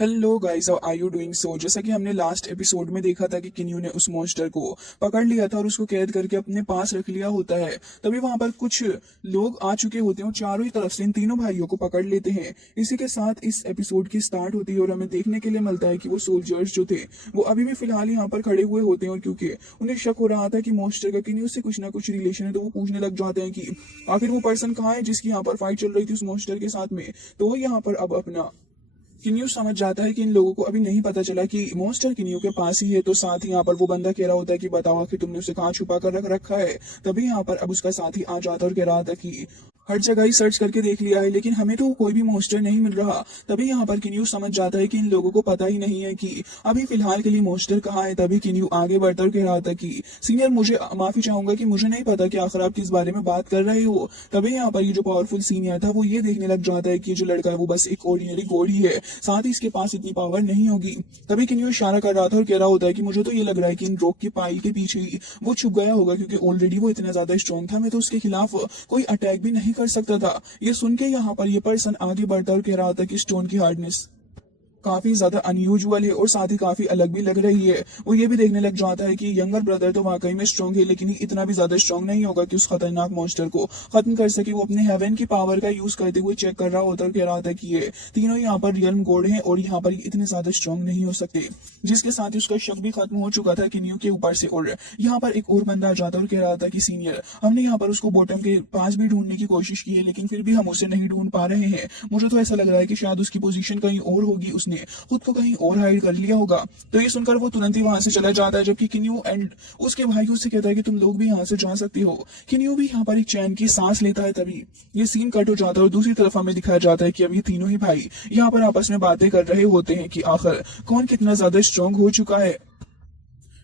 Hello guys, how are you doing? So जैसा कि हमने लास्ट एपिसोड में देखा था कि किन्यू ने उस मॉन्स्टर को पकड़ लिया था और उसको कैद करके अपने पास रख लिया होता है। तभी वहां पर कुछ लोग आ चुके होते हैं और चारों ही तरफ से इन तीनों भाइयों को पकड़ लेते हैं। इसी के साथ इस एपिसोड की स्टार्ट होती है और हमें देखने के लिए मिलता है कि वो सोल्जर्स जो थे वो अभी भी फिलहाल यहाँ पर खड़े हुए होते हैं, और क्योंकि उन्हें शक हो रहा था कि मॉन्स्टर का किन्यू से कुछ ना कुछ रिलेशन है, तो वो पूछने लग जाते हैं कि आखिर वो पर्सन कहाँ है जिसकी यहाँ पर फाइट चल रही थी उस मॉन्स्टर के साथ में। तो वो यहाँ पर अब अपना किन्यू समझ जाता है कि इन लोगों को अभी नहीं पता चला कि मॉन्स्टर किन्यू के पास ही है। तो साथ ही यहाँ पर वो बंदा कह रहा होता है कि बताओ कि तुमने उसे कहाँ छुपा कर रख रखा है। तभी यहाँ पर अब उसका साथी आ जाता है और कह रहा था कि हर जगह ही सर्च करके देख लिया है लेकिन हमें तो कोई भी मॉन्स्टर नहीं मिल रहा। तभी यहाँ पर किन्यू समझ जाता है कि इन लोगों को पता ही नहीं है कि अभी फिलहाल के लिए मॉन्स्टर कहाँ है। तभी किन्यू आगे बढ़कर कह रहा था कि सीनियर, मुझे माफी चाहूंगा कि मुझे नहीं पता कि आखिर आप किस बारे में बात कर रहे हो। तभी यहाँ पर ये जो पावरफुल सीनियर था वो ये देखने लग जाता है कि जो लड़का है वो बस एक ऑर्डिनरी गोड ही है, साथ ही इसके पास इतनी पावर नहीं होगी। तभी किन्यू इशारा कर रहा था और कह रहा होता है कि मुझे तो ये लग रहा है कि इन रॉक की पाइल के पीछे ही वो छुप गया होगा, क्योंकि ऑलरेडी वो इतना ज्यादा स्ट्रॉन्ग था, मैं तो उसके खिलाफ कोई अटैक भी नहीं कर सकता था। ये सुन के यहाँ पर ये पर्सन आगे बढ़ता और कह रहा था कि स्टोन की हार्डनेस काफी ज्यादा अनयूजुअल है और साथ ही काफी अलग भी लग रही है। वो ये भी देखने लग जाता है कि यंगर ब्रदर तो वाकई में स्ट्रांग है, लेकिन इतना भी ज्यादा स्ट्रांग नहीं होगा कि उस खतरनाक मॉन्स्टर को खत्म कर सके। वो अपने हेवन की पावर का यूज करते हुए चेक कर रहा होता है और कह रहा था कि ये तीनों यहाँ पर रियल गॉड हैं और यहाँ पर इतने ज्यादा स्ट्रांग नहीं हो सकते। जिसके साथ ही उसका शक भी खत्म हो चुका था किन्यू के ऊपर से। और यहाँ पर एक और बंदा आ जाता और कह रहा था कि सीनियर, हमने यहाँ पर उसको बॉटम के पास भी ढूंढने की कोशिश की है लेकिन फिर भी हम उसे नहीं ढूंढ पा रहे हैं। मुझे तो ऐसा लग रहा है कि शायद उसकी पोजीशन कहीं और होगी, उसने खुद को कहीं और हाइड कर लिया होगा। तो ये सुनकर वो तुरंत ही वहां से चला जाता है, जबकि किन्यू एंड उसके भाइयों से कहता है कि तुम लोग भी यहाँ से जा सकते हो। किन्यू भी यहाँ पर एक चैन की सांस लेता है। तभी ये सीन कट हो जाता है और दूसरी तरफ हमें दिखाया जाता है कि अब ये तीनों ही भाई यहाँ पर आपस में बातें कर रहे होते हैं कि आखिर कौन कितना ज्यादा स्ट्रांग हो चुका है।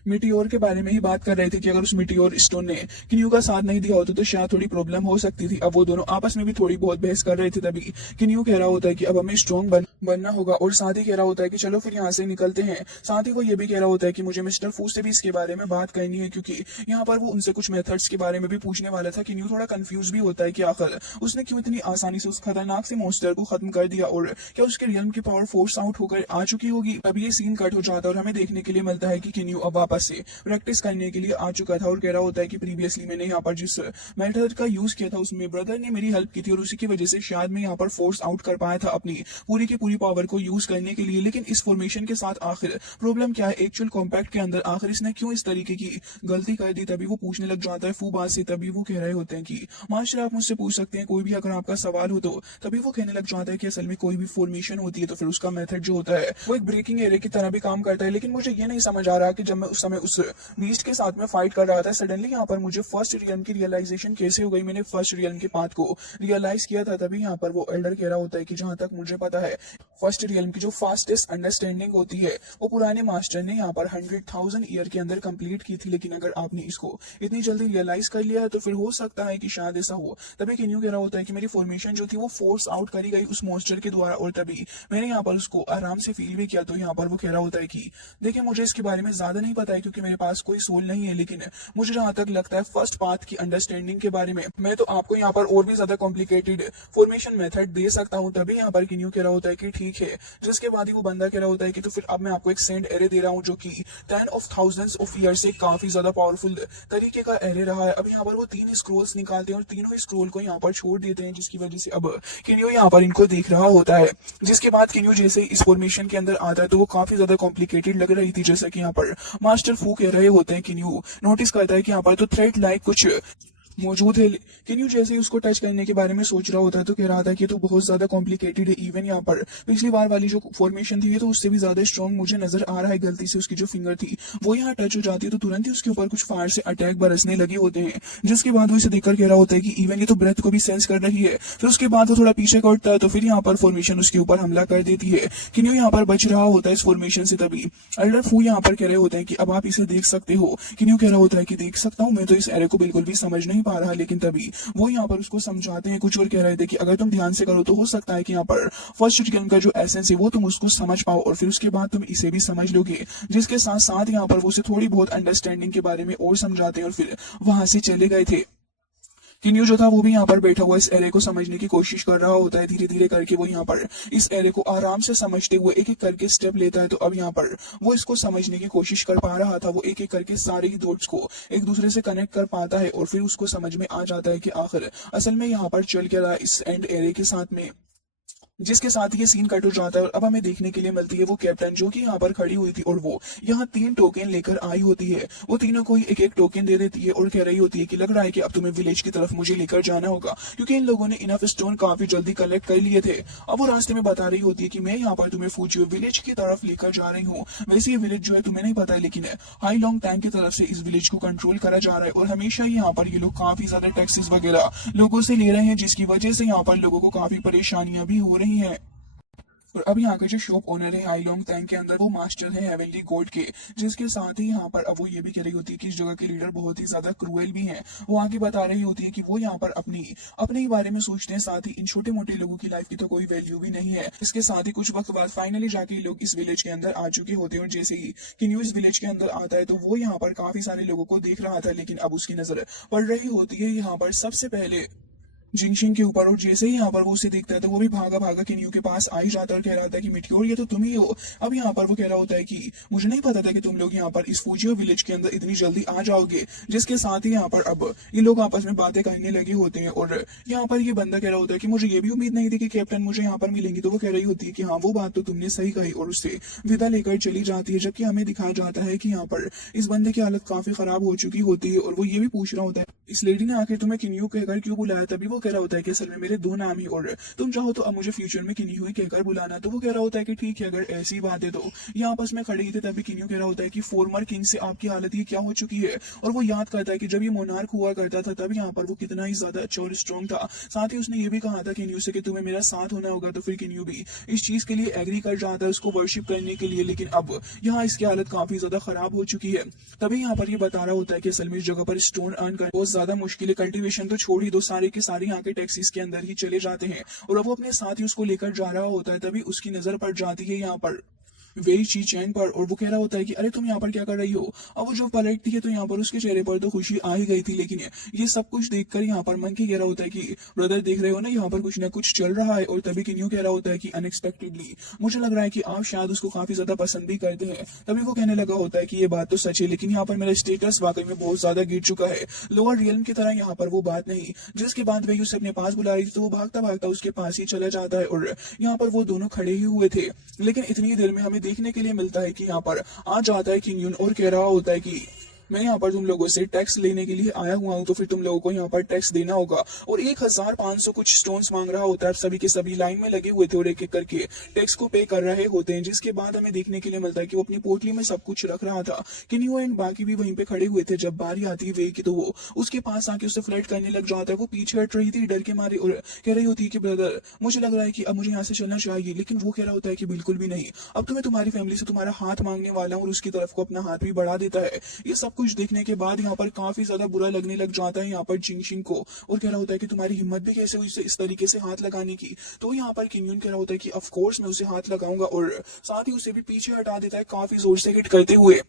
मिटियोर के बारे में ही बात कर रहे थे कि अगर उस मिटियोर स्टोन ने किन्यू का साथ नहीं दिया होता तो शायद थोड़ी प्रॉब्लम हो सकती थी। अब वो दोनों आपस में भी थोड़ी बहुत बहस कर रहे थे। तभी किन्यू कह रहा होता है कि अब हमें स्ट्रॉन्ग बनना होगा, और साथ ही कह रहा होता है कि चलो फिर यहाँ से निकलते हैं। साथ ही वो ये भी कह रहा होता है कि मुझे मिस्टर फू से भी इसके बारे में बात करनी है, क्योंकि यहाँ पर वो उनसे कुछ मेथड्स के बारे में भी पूछने वाला था। किन्यू थोड़ा कंफ्यूज भी होता है कि आखिर उसने क्यों इतनी आसानी से उस खतरनाक से मॉन्स्टर को खत्म कर दिया, और क्या उसके रियल्म की पावर फोर्स आउट होकर आ चुकी होगी। अब ये सीन कट हो जाता है और हमें देखने के लिए मिलता है कि किन्यू अब वापस से प्रैक्टिस करने के लिए आ चुका था और कह रहा होता है कि प्रीवियसली मैंने यहाँ पर जिस मेथड का यूज किया था उसमें ब्रदर ने मेरी हेल्प की थी और उसी की वजह से शायद मैं यहाँ पर फोर्स आउट कर पाया था अपनी पूरी की पूरी पावर को यूज करने के लिए। लेकिन इस फॉर्मेशन के साथ आखिर प्रॉब्लम क्या है एक्चुअल कॉम्पैक्ट के अंदर, आखिर इसने क्यों इस तरीके की गलती कर दी। तभी वो पूछने लग जाता है फूबा से। तभी वो कह रहे होते हैं कि मास्टर आप मुझसे पूछ सकते हैं कोई भी अगर आपका सवाल हो तो। तभी वो कहने लग जाता है कि असल में कोई भी फॉर्मेशन होती है तो फिर उसका मेथड जो होता है वो एक ब्रेकिंग एरिया की तरह भी काम करता है। लेकिन मुझे ये नहीं समझ आ रहा कि जब मैं उस समय उस बीस्ट के साथ में फाइट कर रहा था सडनली यहाँ पर मुझे फर्स्ट रियल्म की रियलाइजेशन कैसे हो गई, मैंने फर्स्ट रियल्म के पाथ को रियलाइज किया था। तभी यहाँ पर वो एल्डर कह रहा होता है कि जहां तक मुझे पता है फर्स्ट रियल्म की जो फास्टेस्ट अंडरस्टैंडिंग होती है वो पुराने मास्टर ने यहाँ पर 100,000 ईयर के अंदर कंप्लीट की थी। लेकिन अगर आपने इसको इतनी जल्दी रियलाइज कर लिया है तो फिर हो सकता है कि शायद ऐसा हो। तभी किन्यू कह रहा होता है कि मेरी फॉर्मेशन जो थी वो फोर्स आउट करी गई उस मॉन्स्टर के द्वारा, और तभी मैंने यहाँ पर उसको आराम से फील भी किया। तो यहाँ पर वो कह रहा होता है कि देखिए मुझे इसके बारे में ज्यादा नहीं पता है क्योंकि मेरे पास कोई सोल नहीं है, लेकिन मुझे जहां तक लगता है फर्स्ट पाथ की अंडरस्टैंडिंग के बारे में मैं तो आपको यहाँ पर और भी ज्यादा कॉम्प्लिकेटेड फॉर्मेशन मेथड दे सकता हूँ। तभी यहाँ पर किन्यू कह रहा होता है कि ठीक है। जिसके बाद ही वो बंदा कह रहा होता है कि तो फिर अब मैं आपको एक सेंड एरे दे रहा हूँ जो कि 10 of thousands ऑफ ईयर से काफी ज्यादा पावरफुल तरीके का एरे रहा है। अब यहाँ पर वो 3 स्क्रोल्स निकालते हैं और तीनों ही स्क्रोल को यहाँ पर छोड़ देते हैं, जिसकी वजह से अब किन्यू यहाँ पर इनको देख रहा होता है। जिसके बाद किन्यू जैसे इस फॉर्मेशन के अंदर आता है तो वो काफी ज्यादा कॉम्प्लिकेटेड लग रही थी, जैसा कि यहाँ पर मास्टर फू कह रहे होते हैं। किन्यू नोटिस करता है कि यहाँ पर तो थ्रेड लाइक कुछ मौजूद है। किन्यू जैसे ही उसको टच करने के बारे में सोच रहा होता है तो कह रहा था कि तो बहुत ज्यादा कॉम्प्लिकेटेड है। इवन यहाँ पर पिछली बार वाली जो फॉर्मेशन थी ये तो उससे भी ज्यादा स्ट्रॉन्ग मुझे नजर आ रहा है। गलती से उसकी जो फिंगर थी वो यहाँ टच हो जाती है तो तुरंत ही उसके ऊपर कुछ फायर से अटैक बरसने लगे होते हैं। जिसके बाद वो इसे देखकर कह रहा होता है कि इवन ये तो ब्रेथ को भी सेंस कर रही है। फिर उसके बाद वो थोड़ा पीछे कटता है तो फिर यहाँ पर फॉर्मेशन उसके ऊपर हमला कर देती है। किन्यू यहाँ पर बच रहा होता है इस फॉर्मेशन से। तभी एल्डर फू यहाँ पर कह रहे होते हैं कि अब आप इसे देख सकते हो। किन्यू कह रहा होता है कि देख सकता हूँ, मैं तो इस एरे को बिल्कुल भी समझ नहीं पा रहा। लेकिन तभी वो यहाँ पर उसको समझाते हैं कुछ और कह रहे थे कि अगर तुम ध्यान से करो तो हो सकता है कि यहाँ पर फर्स्ट रियल्म का जो एसेंस है वो तुम उसको समझ पाओ और फिर उसके बाद तुम इसे भी समझ लोगे। जिसके साथ साथ यहाँ पर वो उसे थोड़ी बहुत अंडरस्टैंडिंग के बारे में और समझाते हैं और फिर वहां से चले गए थे। किन्यू जो था वो भी यहाँ पर बैठा हुआ इस एरे को समझने की कोशिश कर रहा होता है। धीरे धीरे करके वो यहाँ पर इस एरे को आराम से समझते हुए एक एक करके स्टेप लेता है। तो अब यहाँ पर वो इसको समझने की कोशिश कर पा रहा था। वो एक एक करके सारे ही डॉट्स को एक दूसरे से कनेक्ट कर पाता है और फिर उसको समझ में आ जाता है कि आखिर असल में यहाँ पर चल क्या रहा है इस एंड एरे के साथ में, जिसके साथ ये सीन कट हो जाता है। और अब हमें देखने के लिए मिलती है वो कैप्टन जो कि यहाँ पर खड़ी हुई थी और वो यहाँ 3 टोकन लेकर आई होती है। वो तीनों को ही एक एक टोकन दे देती है और कह रही होती है कि लग रहा है कि अब तुम्हें विलेज की तरफ मुझे लेकर जाना होगा, क्योंकि इन लोगों ने इनफ स्टोन काफी जल्दी कलेक्ट कर लिए थे। अब वो रास्ते में बता रही होती है कि मैं यहाँ पर तुम्हें फूजी विलेज की तरफ लेकर जा रही हूँ। वैसे ये विलेज जो है तुम्हें नहीं पता है, लेकिन हाई लॉन्ग टाइम की तरफ से इस विलेज को कंट्रोल करा जा रहा है और हमेशा ही यहाँ पर ये लोग काफी ज्यादा टैक्सेस वगैरह लोगों से ले रहे हैं, जिसकी वजह से यहाँ पर लोगों को काफी परेशानियां भी हो रही है। और अब यहाँ का जो शॉप ओनर है हाई लॉन्ग टैंक के अंदर, वो मास्टर है हेवनली गॉड के, जिसके साथ ही यहाँ पर अब वो ये भी कह रही होती है कि इस जगह के लीडर बहुत ही ज्यादा क्रूएल भी हैं। वो आगे बता रही होती है कि वो यहाँ पर अपने ही बारे में सोचते हैं, साथ ही इन छोटे मोटे लोगों की लाइफ की तो कोई वैल्यू भी नहीं है। इसके साथ ही कुछ वक्त बाद फाइनली जाके लोग इस विलेज के अंदर आ चुके होते हैं और जैसे ही किन्यू इस विलेज के अंदर आता है तो वो यहाँ पर काफी सारे लोगों को देख रहा था, लेकिन अब उसकी नजर पड़ रही होती है यहाँ पर सबसे पहले जिंगशिंग के ऊपर। और जैसे ही यहाँ पर वो उसे दिखता है तो वो भी भागा भागा किन्यू के पास आ ही जाता है और कह रहा था कि मिट्योर ये तो तुम ही हो। अब यहाँ पर वो कह रहा होता है कि मुझे नहीं पता था कि तुम लोग यहाँ पर इस फूजियो विलेज के अंदर इतनी जल्दी आ जाओगे। जिसके साथ ही यहाँ पर अब ये लोग आपस में बातें करने लगे होते हैं और यहाँ पर ये बंदा कह रहा होता है कि मुझे ये भी उम्मीद नहीं थी कि कैप्टन मुझे यहाँ पर मिलेंगी। तो वो कह रही होती है कि हाँ वो बात तो तुमने सही कही, और उससे विदा लेकर चली जाती है। जबकि हमें दिखाया जाता है कि यहाँ पर इस बंदे की हालत काफी खराब हो चुकी होती है और वो ये भी पूछ रहा होता है इस लेडी ने आखिर तुम्हें किन्यू कहकर क्यों बुलाया। तभी वो कह रहा होता है कि असल में मेरे 2 नाम ही, और तुम चाहो तो अब मुझे फ्यूचर में किन्यू ही कहकर बुलाना। तो वो कह रहा होता है कि ठीक है, अगर ऐसी बात है तो ये आपस में खड़े ही थे। तभी किन्यू कह रहा होता है कि फॉर्मर किंग से आपकी हालत ये क्या हो चुकी है। और वो याद करता है कि जब ये मोनार्क हुआ करता था तब यहाँ पर वो कितना ही ज्यादा अच्छा और स्ट्रॉन्ग था। साथ ही उसने ये भी कहा था किन्यू से कि तुम्हें मेरा साथ होना होगा। तो फिर किन्यू भी इस चीज के लिए एग्री कर जाता है उसको वर्शिप करने के लिए, लेकिन अब यहाँ इसकी हालत काफी ज्यादा खराब हो चुकी है। तभी यहाँ पर ये बता रहा होता है कि असल में इस जगह पर स्टोन अर्न करना बहुत ज्यादा मुश्किल है। कल्टीवेशन तो छोड़ ही दो, सारे के सारे यहाँ के टैक्सीज के अंदर ही चले जाते हैं। और अब वो अपने साथ ही उसको लेकर जा रहा होता है। तभी उसकी नजर पड़ जाती है यहाँ पर वेई ची चैन पर, और वो कह रहा होता है कि अरे तुम यहाँ पर क्या कर रही हो। अब वो जो पलटती है तो यहाँ पर उसके चेहरे पर तो खुशी आ ही गई थी, लेकिन ये सब कुछ देखकर यहाँ पर मन की कह रहा होता है कि ब्रदर देख रहे हो ना, यहाँ पर कुछ ना कुछ चल रहा है। और तभी किन्यू कह रहा होता है कि अनएक्सपेक्टेडली मुझे लग रहा है कि आप शायद उसको काफी ज्यादा पसंद भी करते हैं। तभी वो कहने लगा होता है कि ये बात तो सच है, लेकिन यहाँ पर मेरा स्टेटस वाकई में बहुत ज्यादा गिर चुका है। लोअर रियल्म की तरह यहाँ पर वो बात नहीं। जिसके बाद वही उसे अपने पास बुला रही थी तो वो भागता भागता उसके पास ही चला जाता है और यहाँ पर वो दोनों खड़े ही हुए थे। लेकिन इतनी देर में हमें देखने के लिए मिलता है कि यहाँ पर आ जाता है किंग यून और कह रहा होता है कि मैं यहाँ पर तुम लोगों से टैक्स लेने के लिए आया हुआ हूँ, तो फिर तुम लोगों को यहाँ पर टैक्स देना होगा। और 1500 कुछ स्टोन्स मांग रहा होता है। सभी के सभी लाइन में लगे हुए थे और एक एक करके टैक्स को पे कर रहे होते हैं। जिसके बाद हमें देखने के लिए मिलता है कि वो अपनी पोटली में सब कुछ रख रहा था। किन्यू एंड बाकी भी वहीं पे खड़े हुए थे। जब बारी आती है वे की तो वो उसके पास आके उसे फ्लर्ट करने लग जाता है। वो पीछे हट रही थी डर के मारे और कह रही होती है कि ब्रदर मुझे लग रहा है कि अब मुझे यहाँ से चलना चाहिए, लेकिन वो कह रहा होता है कि बिल्कुल भी नहीं, अब तो मैं तुम्हारी फैमिली से तुम्हारा हाथ मांगने वाला हूँ। और उसकी तरफ को अपना हाथ भी बढ़ा देता है। ये सब कुछ देखने के बाद यहाँ पर काफी ज्यादा बुरा लगने लग जाता है यहाँ पर जिंगशिंग को, और कह रहा होता है कि तुम्हारी हिम्मत भी कैसे हुई इस तरीके से हाथ लगाने की। तो यहाँ पर किंग यून कह रहा होता है कि ऑफ कोर्स मैं उसे हाथ लगाऊंगा, और साथ ही उसे भी पीछे हटा देता है काफी जोर से हिट करते हुए।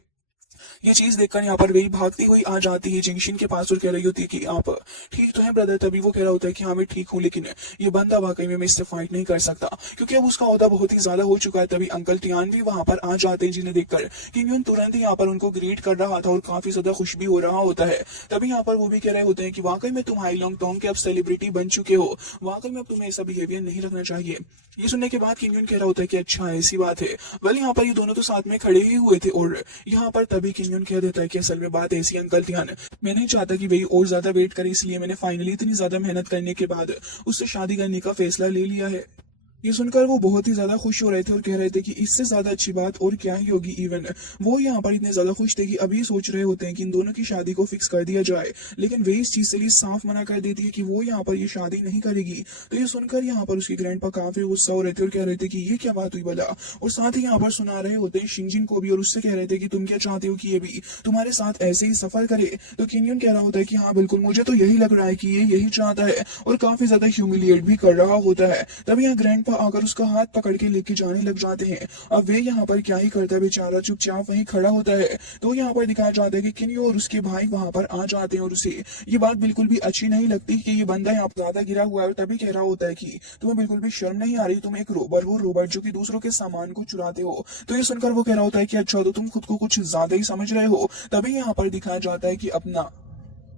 ये चीज देखकर यहाँ पर वही भागती हुई आ जाती है जिंगशिन के पास और कह रही होती है कि आप ठीक तो हैं ब्रदर। तभी वो कह रहा होता है कि हाँ मैं ठीक हूँ, लेकिन ये बंदा वाकई में मैं इससे फाइट नहीं कर सकता, क्योंकि अब उसका ओहदा बहुत ही ज्यादा हो चुका है। तभी अंकल टियान भी वहां पर आ जाते हैं, जिन्हें देखकर किंग यून तुरंत ही यहाँ पर उनको ग्रीट कर रहा था और काफी ज्यादा खुश भी हो रहा होता है। तभी यहाँ पर वो भी कह रहे होते हैं कि वाकई में तुम हाई लॉन्ग टोंग के अब सेलिब्रिटी बन चुके हो, वाकई में अब तुम्हें ऐसा बिहेवियर नहीं रखना चाहिए। ये सुनने के बाद किंग यून कह रहा होता है कि अच्छा ऐसी बात है। वेल यहाँ पर ये दोनों तो साथ में खड़े ही हुए थे, और यहाँ पर तभी किंग यून कह देता है कि असल में बात ऐसी अंकल ध्यान, मैं नहीं चाहता कि वही और ज्यादा वेट करे, इसलिए मैंने फाइनली इतनी ज्यादा मेहनत करने के बाद उससे शादी करने का फैसला ले लिया है। ये सुनकर वो बहुत ही ज्यादा खुश हो रहे थे और कह रहे थे कि इससे ज्यादा अच्छी बात और क्या ही होगी। इवन वो यहाँ पर इतने ज्यादा खुश थे कि अभी सोच रहे होते हैं कि इन दोनों की शादी को फिक्स कर दिया जाए, लेकिन वे इस चीज से भी साफ मना कर देती है कि वो यहाँ पर ये शादी नहीं करेगी। तो ये सुनकर यहाँ पर उसकी ग्रैंडपा काफी गुस्सा हो रहे थे और कह रहे थे कि ये क्या बात हुई भला। और साथ ही यहाँ पर सुना रहे होते हैं शिंजिन को भी और उससे कह रहे थे कि तुम क्या चाहते हो कि ये भी तुम्हारे साथ ऐसे ही सफर करे। तो किंग यून कह रहा होता है कि हाँ बिल्कुल, मुझे तो यही लग रहा है कि ये यही चाहता है, और काफी ज्यादा ह्यूमिलिएट भी कर रहा होता है। तभी यहाँ ग्रैंड पर आकर उसका हाथ पकड़ के लेके जाने लग जाते हैं। अब वे यहाँ पर क्या ही करता है, बेचारा चुपचाप वहीं खड़ा होता है। तो यहाँ पर दिखाया जाता है कि किन्यू और उसके भाई वहां पर आ जाते हैं और उसे ये बात बिल्कुल भी अच्छी नहीं लगती कि ये बंदा यहाँ पर ज्यादा गिरा हुआ है, और तभी कह रहा होता है कि तुम्हें बिल्कुल भी शर्म नहीं आ रही, तुम एक रोबर हो, रोबर जो कि दूसरों के सामान को चुराते हो। तो ये सुनकर वो कह रहा होता है कि अच्छा, तो तुम खुद को कुछ ज्यादा ही समझ रहे हो। तभी यहाँ पर दिखाया जाता है कि अपना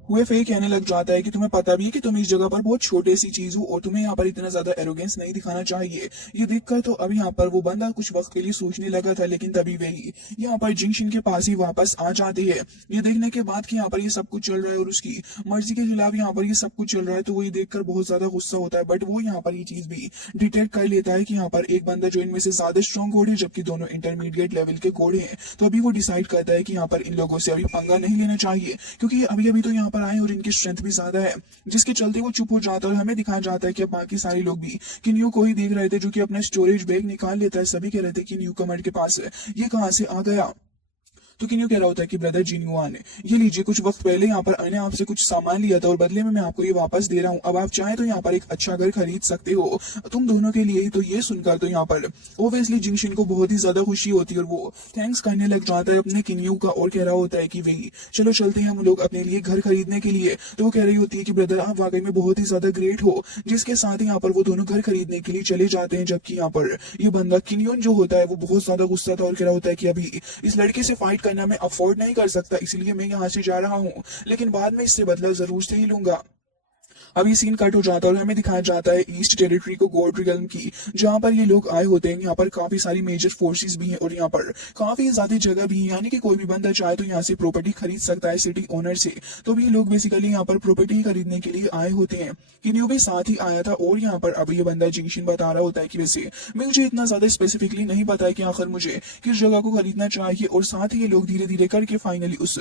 हुए फेक कहने लग जाता है कि तुम्हें पता भी है कि तुम इस जगह पर बहुत छोटे सी चीज हो और तुम्हें यहाँ पर इतना ज्यादा एरोगेंस नहीं दिखाना चाहिए। ये देखकर तो अब यहाँ पर वो बंदा कुछ वक्त के लिए सोचने लगा था, लेकिन तभी वही यहाँ पर जिंक्शन के पास ही वापस आ जाती है। ये देखने के बाद कि यहाँ पर ये सब कुछ चल रहा है और उसकी मर्जी के खिलाफ यहाँ पर ये सब कुछ चल रहा है, तो वो ये देखकर बहुत ज्यादा गुस्सा होता है। बट वो यहाँ पर ये चीज भी डिटेक्ट कर लेता है कि यहाँ पर एक बंदा जो इनमें से ज्यादा स्ट्रॉन्ग घोड़े, जबकि दोनों इंटरमीडिएट लेवल के घोड़े हैं। तो अभी वो डिसाइड करता है कि यहाँ पर इन लोगों से अभी पंगा नहीं लेना चाहिए, क्योंकि अभी अभी तो यहाँ पर आए और इनकी स्ट्रेंथ भी ज्यादा है, जिसके चलते वो चुप हो जाता है। और हमें दिखाया जाता है कि अब बाकी सारे लोग भी किन्यू को ही देख रहे थे, जो कि अपना स्टोरेज बैग निकाल लेता है। सभी कह रहे थे कि न्यू कमर के पास ये कहां से आ गया। तो किन्यू कह रहा होता है कि ब्रदर जिन्युआन, ये लीजिए, कुछ वक्त पहले यहाँ पर मैंने आपसे कुछ सामान लिया था और बदले में मैं आपको ये वापस दे रहा हूँ। अब आप चाहे तो यहाँ पर एक अच्छा घर खरीद सकते हो तुम दोनों के लिए ही। तो ये सुनकर तो यहाँ पर ओब्वियसली जिंक्शन को बहुत ही ज्यादा खुशी होती है और वो थैंक्स करने लग जाता है अपने किन्यू का, और कह रहा होता है कि वही चलो चलते हैं हम लोग अपने लिए घर खरीदने के लिए। तो वो कह रही होती है कि ब्रदर आप वाकई में बहुत ही ज्यादा ग्रेट हो, जिसके साथ यहाँ पर वो दोनों घर खरीदने के लिए चले जाते हैं। जबकि यहाँ पर ये बंदा किन्यून जो होता है वो बहुत ज्यादा गुस्सा था और कह रहा होता है कि अभी इस लड़के से फाइट करना मैं अफोर्ड नहीं कर सकता, इसलिए मैं यहाँ से जा रहा हूँ, लेकिन बाद में इससे बदला जरूर से ही लूंगा। अभी सीन कट हो जाता है और हमें दिखाया जाता है ईस्ट टेरिटरी को, गोल्ड रिगल्म की, जहां पर ये लोग आए होते हैं। यहाँ पर काफी सारी मेजर फोर्सेस भी हैं और यहाँ पर काफी ज्यादा जगह भी है, यानी कि कोई भी बंदा चाहे तो यहाँ से प्रॉपर्टी खरीद सकता है सिटी ओनर से। तो भी ये लोग बेसिकली यहाँ पर प्रॉपर्टी खरीदने के लिए आए होते हैं। किन्यू भी साथ ही आया था और यहाँ पर अब ये बंदा जिंक्शन बता रहा होता है कि वैसे मुझे इतना ज्यादा स्पेसिफिकली नहीं पता है कि आखिर मुझे किस जगह को खरीदना चाहिए। और साथ ही ये लोग धीरे धीरे करके फाइनली उस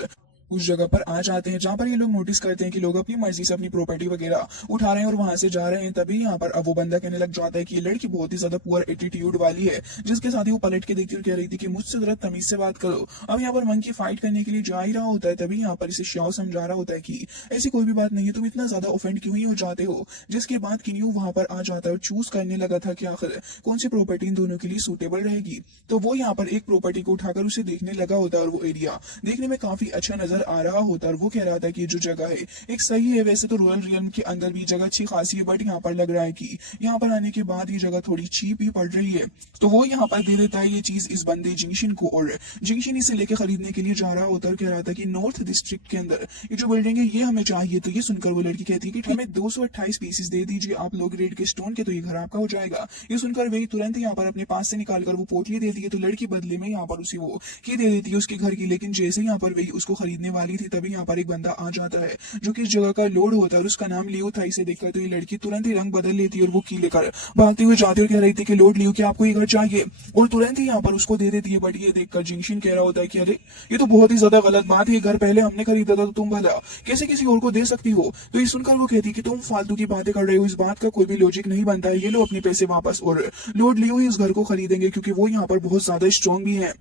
जगह पर आ जाते हैं जहां पर ये लोग नोटिस करते हैं कि लोग अपनी मर्जी से अपनी प्रॉपर्टी वगैरह उठा रहे हैं और वहां से जा रहे हैं। तभी यहाँ पर अब वो बंदा कहने लग जाता है कि ये लड़की बहुत ही ज्यादा पुअर एटीट्यूड वाली है, जिसके साथ ही वो पलट के देखती और कह रही थी कि मुझसे जरा तमीज से बात करो। अब यहाँ पर मंकी फाइट करने के लिए जा ही रहा होता है, तभी यहाँ पर इसे श्याओ समझा रहा होता है कि ऐसी कोई भी बात नहीं है, तुम इतना ज्यादा ऑफेंड क्यों ही हो जाते हो। जिसके बाद किन्यू वहां पर आ जाता है और चूज करने लगा था कि आखिर कौन सी प्रॉपर्टी इन दोनों के लिए सूटेबल रहेगी। तो वो यहाँ पर एक प्रॉपर्टी को उठाकर उसे देखने लगा होता है और वो एरिया देखने में काफी अच्छा नजर आ रहा होता है। वो कह रहा था कि जो जगह है एक सही है, वैसे तो रॉयल रियल्म के अंदर भी जगह अच्छी खासी है, बट यहाँ पर लग रहा है कि यहाँ पर आने के बाद ये जगह थोड़ी चीप ही पड़ रही है। तो वो यहाँ पर दे देता है ये चीज इस बंदे जिंक्शन को, और जिंक्शन इसे लेके खरीदने के लिए जा रहा होता है। कह रहा था कि नॉर्थ डिस्ट्रिक्ट के अंदर ये जो बिल्डिंग है ये हमें चाहिए। तो ये सुनकर वो लड़की कहती है कि हमें 228 पीसेस दे दीजिए आप लोग रेड के स्टोन के, तो ये घर आपका हो जाएगा। ये सुनकर वही तुरंत यहाँ पर अपने पास से निकालकर वो पोटली देती है। तो लड़की बदले में यहाँ पर उसे वो की दे देती है उसके घर की। लेकिन जैसे यहाँ पर वही उसको खरीदने वाली थी, तभी यहाँ पर एक बंदा आ जाता है जो कि इस जगह का लोड होता है और उसका नाम लियो था। इसे देखकर तो ये लड़की तुरंत ही रंग बदल लेती है और वो की लेकर भागते हुए जाती है और कह रही थी कि लोड लियो, क्या आपको ये घर चाहिए, और तुरंत ही यहाँ पर उसको दे देती है। बट ये देखकर जिंक्शन कह रहा होता है कि अरे ये तो बहुत ही ज्यादा गलत बात है, घर पहले हमने खरीदा था, तो तुम भला कैसे किसी और को दे सकती हो। तो ये सुनकर वो कहती कि तुम फालतू की बातें कर रहे हो, इस बात का कोई भी लॉजिक नहीं बनता है, ये लो अपने पैसे वापस, और लोड लियो ही इस घर को खरीदेंगे क्योंकि वो यहाँ पर बहुत ज्यादा स्ट्रॉन्ग भी है।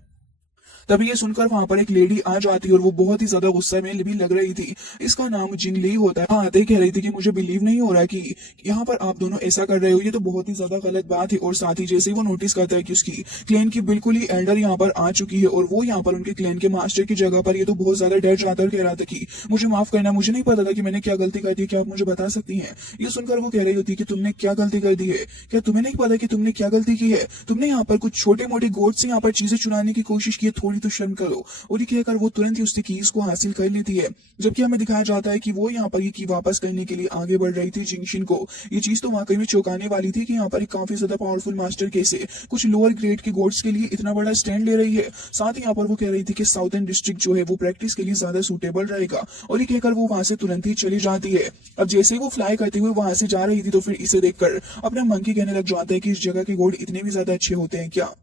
तभी ये सुनकर वहां पर एक लेडी आ जाती है और वो बहुत ही ज्यादा गुस्से में भी लग रही थी। इसका नाम जिंगली होता है। हाँ, आते ही कह रही थी कि मुझे बिलीव नहीं हो रहा कि यहाँ पर आप दोनों ऐसा कर रहे हो, ये तो बहुत ही ज्यादा गलत बात है। और साथ ही जैसे ही वो नोटिस करता है कि उसकी क्लैन की बिल्कुल ही एल्डर यहाँ पर आ चुकी है और वो यहाँ पर उनके क्लैन के मास्टर की जगह पर, ये तो बहुत ज्यादा डर जाता है और कह रहा था कि मुझे माफ करना, मुझे नहीं पता था कि मैंने क्या गलती कर दी, क्या आप मुझे बता सकती हैं। ये सुनकर वो कह रही होती है कि तुमने क्या गलती कर दी है, क्या तुम्हें नहीं पता कि तुमने क्या गलती की है, तुमने यहाँ पर कुछ छोटे मोटे गोट से यहाँ पर चीजें चुराने की कोशिश की, थोड़ी तो शर्म करो। और ये कहकर वो तुरंत ही उसकी कीज को हासिल कर लेती है। जबकि हमें दिखाया जाता है कि वो यहाँ पर ये की वापस करने के लिए आगे बढ़ रही थी जिंक्शन को। ये चीज तो वाकई में चौंकाने वाली थी कि यहाँ पर एक काफी ज्यादा पावरफुल मास्टर कैसे कुछ लोअर ग्रेड के गोड्स के लिए इतना बड़ा स्टैंड ले रही है। साथ ही यहाँ पर वो कह रही थी कि साउथर्न डिस्ट्रिक्ट जो है वो प्रैक्टिस के लिए ज्यादा सूटेबल रहेगा, और ये कहकर वो वहां से तुरंत ही चली जाती है। अब जैसे ही वो फ्लाई करते हुए वहां से जा रही थी, तो फिर इसे देखकर अपना मंकी कहने लग जाता है कि इस जगह के गोड इतने भी ज्यादा अच्छे होते हैं क्या।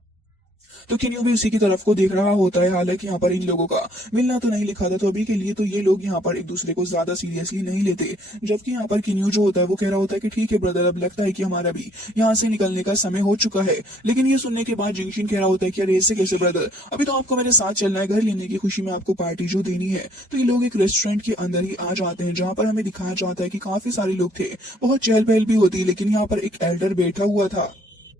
तो किन्यू भी उसी की तरफ को देख रहा होता है। हालांकि यहाँ पर इन लोगों का मिलना तो नहीं लिखा था, तो अभी के लिए तो ये लोग यहाँ पर एक दूसरे को ज्यादा सीरियसली नहीं लेते। जबकि यहाँ पर किन्यू जो होता है वो कह रहा होता है कि ठीक है ब्रदर, अब लगता है कि हमारा भी यहाँ से निकलने का समय हो चुका है। लेकिन ये सुनने के बाद जिंक्शन कह रहा होता है कि अरे ऐसे कैसे ब्रदर, अभी तो आपको मेरे साथ चलना है, घर लेने की खुशी में आपको पार्टी जो देनी है। तो ये लोग एक रेस्टोरेंट के अंदर ही आ जाते हैं जहाँ पर हमें दिखाया जाता है कि काफी सारे लोग थे, बहुत चहल पहल भी होती है। लेकिन यहाँ पर एक एल्डर बैठा हुआ था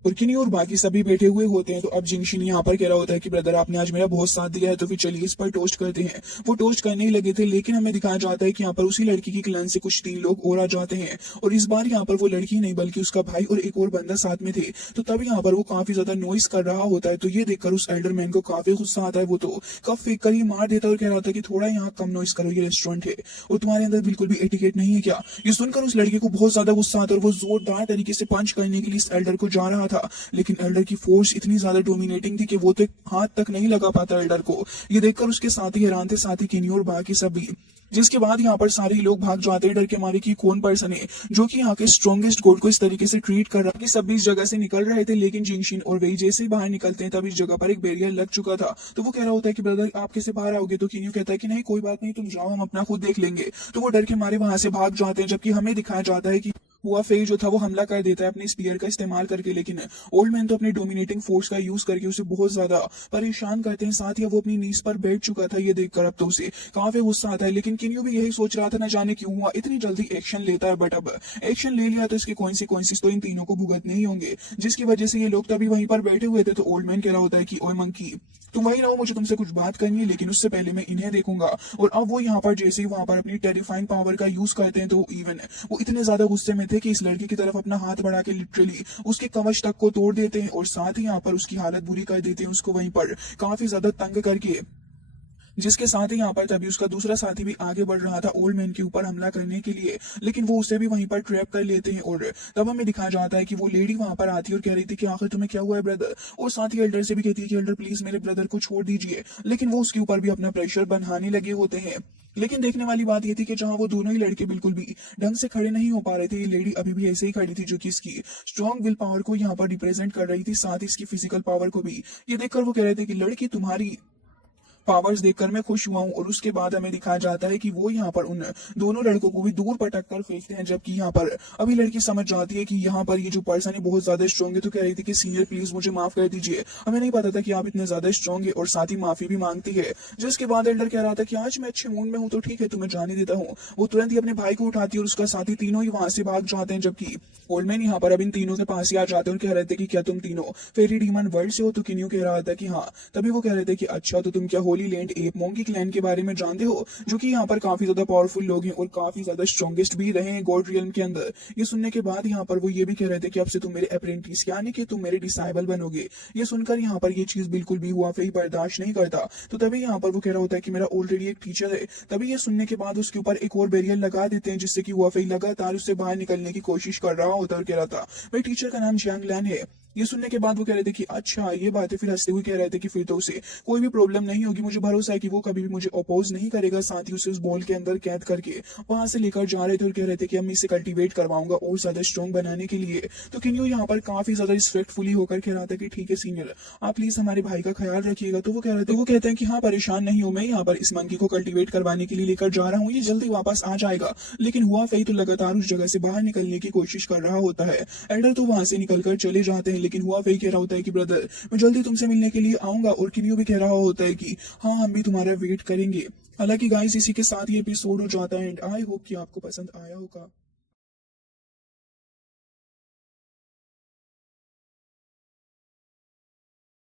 और किन्हीं और बाकी सभी बैठे हुए होते हैं। तो अब जिंगशिन यहाँ पर कह रहा होता है कि ब्रदर आपने आज मेरा बहुत साथ दिया है, तो फिर चलिए इस पर टोस्ट करते हैं। वो टोस्ट करने ही लगे थे, लेकिन हमें दिखाया जाता है कि यहाँ पर उसी लड़की की क्लान से कुछ 3 लोग और आ जाते हैं, और इस बार यहाँ पर वो लड़की नहीं बल्कि उसका भाई और एक और बंदा साथ में थे। तो तब यहाँ पर वो काफी ज्यादा नॉइस कर रहा होता है, तो ये देखकर उस एल्डरमैन को काफी गुस्सा आता है। वो तो कप फेंक कर ही मार देता है और कह रहा था कि थोड़ा यहाँ कम नॉइस करो, ये रेस्टोरेंट है और तुम्हारे अंदर बिल्कुल भी एटिकेट नहीं है क्या। ये सुनकर उस लड़के को बहुत ज्यादा गुस्सा आता है और वो जोरदार तरीके से पंच करने के लिए इस एल्डर को जा रहा था, लेकिन एल्डर की फोर्स इतनी ज्यादा डोमिनेटिंग थी कि वो तो एक हाथ तक नहीं लगा पाता एल्डर को। ये देखकर उसके साथी हैरान थे, साथ ही किन्नी और बाकी सब भी। जिसके बाद यहाँ पर सारे लोग भाग जाते हैं डर के मारे कि कौन पर्सन है जो कि यहाँ के स्ट्रॉन्गेस्ट गोड को इस तरीके से ट्रीट कर रहा है। कि सब इस जगह से निकल रहे थे, लेकिन जिंगशिन और वही जैसे ही बाहर निकलते हैं तब इस जगह पर एक बैरियर लग चुका था। तो वो कह रहा होता है कि ब्रदर आप कैसे बाहर आओगे, तो किन्यू कहता है कि नहीं कोई बात नहीं, तुम जाओ हम अपना खुद देख लेंगे। तो वो डर के मारे वहां से भाग जाते हैं, जबकि हमें दिखाया जाता है कि हुआ फेई जो था वो हमला कर देता है अपने स्पीयर का इस्तेमाल करके, लेकिन ओल्ड मैन तो अपने डोमिनेटिंग फोर्स का यूज करके उसे बहुत ज्यादा परेशान करते हैं। साथ ही वो अपनी नीज पर बैठ चुका था, ये देखकर अब तो उसे काफी गुस्सा आता है। लेकिन किन्यू भी यही सोच रहा था, न जाने क्यों हुआ इतनी जल्दी एक्शन लेता है, बट अब एक्शन ले लिया तो इसके कॉन्सिक्वेंसेस तो इन तीनों को भुगतने ही होंगे, जिसकी वजह से ये लोग तभी वहीं पर बैठे हुए थे। तो ओल्ड मैन कह रहा होता है कि ओए मंकी तुम वही रहो, मुझे तुमसे कुछ बात करनी है, लेकिन उससे पहले मैं इन्हें देखूंगा। और अब वो यहाँ पर जैसे ही वहां पर अपनी टेरिफाइंग पावर का यूज करते हैं, तो इवन वो इतने ज्यादा गुस्से में थे कि इस लड़की की तरफ अपना हाथ बढ़ा के लिटरली उसके कवच तक को तोड़ देते हैं, और साथ ही यहाँ पर उसकी हालत बुरी कर देते हैं, उसको वहीं पर काफी ज्यादा तंग करके। जिसके साथ ही यहाँ पर तभी उसका दूसरा साथी भी आगे बढ़ रहा था ओल्ड मैन के ऊपर हमला करने के लिए, लेकिन वो उसे भी वहीं पर ट्रैप कर लेते हैं। और तब हमें दिखाया जाता है कि वो लेडी वहां पर आती है और कह रही थी कि आखिर तुम्हें क्या हुआ है ब्रदर, और साथ ही एल्डर से भी कहती है कि एल्डर प्लीज मेरे ब्रदर को छोड़ दीजिए, लेकिन वो उसके ऊपर भी अपना प्रेशर बनाने लगे होते हैं। लेकिन देखने वाली बात ये थी कि जहां वो दोनों ही लड़के बिल्कुल भी ढंग से खड़े नहीं हो पा रहे थे, ये लेडी अभी भी ऐसे ही खड़ी थी, जो कि इसकी स्ट्रॉन्ग विल पावर को यहाँ पर रिप्रेजेंट कर रही थी, साथ ही इसकी फिजिकल पावर को भी। ये देखकर वो कह रहे थे कि लड़की तुम्हारी पावर्स देखकर मैं खुश हुआ हूँ। और उसके बाद हमें दिखाया जाता है कि वो यहाँ पर उन दोनों लड़कों को भी दूर पटक कर फेंकते हैं, जबकि यहाँ पर अभी लड़की समझ जाती है कि यहाँ पर ये जो पर्सन है बहुत ज्यादा स्ट्रॉन्ग है। तो कह रही थी कि सीनियर प्लीज मुझे माफ कर दीजिए, हमें नहीं पता था कि आप इतने ज्यादा स्ट्रॉन्ग है, और साथ ही माफी भी मांगती है। जिसके बाद एल्डर कह रहा था कि आज मैं अच्छे मूड में हूँ, तो ठीक है तुम्हें जाने देता हूँ। वो तुरंत ही अपने भाई को उठाती है और उसका साथी तीनों ही वहां से भाग जाते हैं, जबकि ओल्डमैन यहाँ पर अब इन तीनों के पास ही आ जाते हैं और कह रहे थे कि क्या तुम तीनों फेरी डीमन वर्ल्ड से हो। तो किन्यू कह रहा था कि हाँ। तभी वो कह रहे थे कि अच्छा तो तुम क्या Holi land app monkey clan के बारे में जानते हो, जो कि यहाँ पर काफी ज्यादा पावरफुल लोग हैं और काफी ज्यादा स्ट्रॉन्गेस्ट भी रहे हैं गॉड रियल्म के अंदर। ये सुनने के बाद यहाँ पर वो ये भी कह रहे थे कि अब से तुम मेरे अप्रेंटिस यानी कि तुम मेरे डिसाइबल बनोगे। ये सुनकर यहाँ पर ये चीज बिल्कुल भी हुआ फेई बर्दाश्त नहीं करता। तो तभी यहाँ पर वो कह रहा होता है कि मेरा ऑलरेडी एक टीचर है। तभी ये सुनने के बाद उसके ऊपर एक और बैरियर लगा देते हैं, जिससे कि हुआ फेई लगातार उससे बाहर निकलने की कोशिश कर रहा होता है और कह रहा था भाई टीचर का नाम जियांग लैन है। ये सुनने के बाद वो कह रहे थे कि अच्छा ये बात है, फिर हंसते हुए कह रहे थे कि फिर तो उसे कोई भी प्रॉब्लम नहीं होगी, मुझे भरोसा है कि वो कभी भी मुझे अपोज नहीं करेगा। साथ ही उसे उस बॉल के अंदर कैद करके वहां से लेकर जा रहे थे और कह रहे थे कि मैं इसे कल्टीवेट करवाऊंगा और ज्यादा स्ट्रॉन्ग बनाने के लिए। तो किन्यू यहाँ पर काफी ज्यादा रिस्पेक्टफुली होकर कह रहा था कि ठीक है सीनियर आप प्लीज हमारे भाई का ख्याल रखिएगा। तो वो कह रहे थे, वो कहते हैं कि हाँ परेशान नहीं हूँ, मैं यहाँ पर इस मंकी को कल्टीवेट करवाने के लिए लेकर जा रहा हूँ, ये जल्दी वापस आ जाएगा। लेकिन हुआ फेई तो लगातार उस जगह से बाहर निकलने की कोशिश कर रहा होता है। एल्डर तो वहां से निकलकर चले जाते हैं, लेकिन हुआ फेई कह रहा होता है कि ब्रदर मैं जल्दी तुमसे मिलने के लिए आऊंगा। और किन्यू भी कह रहा होता है कि हाँ हम भी तुम्हारा वेट करेंगे। हालांकि गाइस इसी के साथ ये एपिसोड हो जाता है एंड आई होप कि आपको पसंद आया होगा।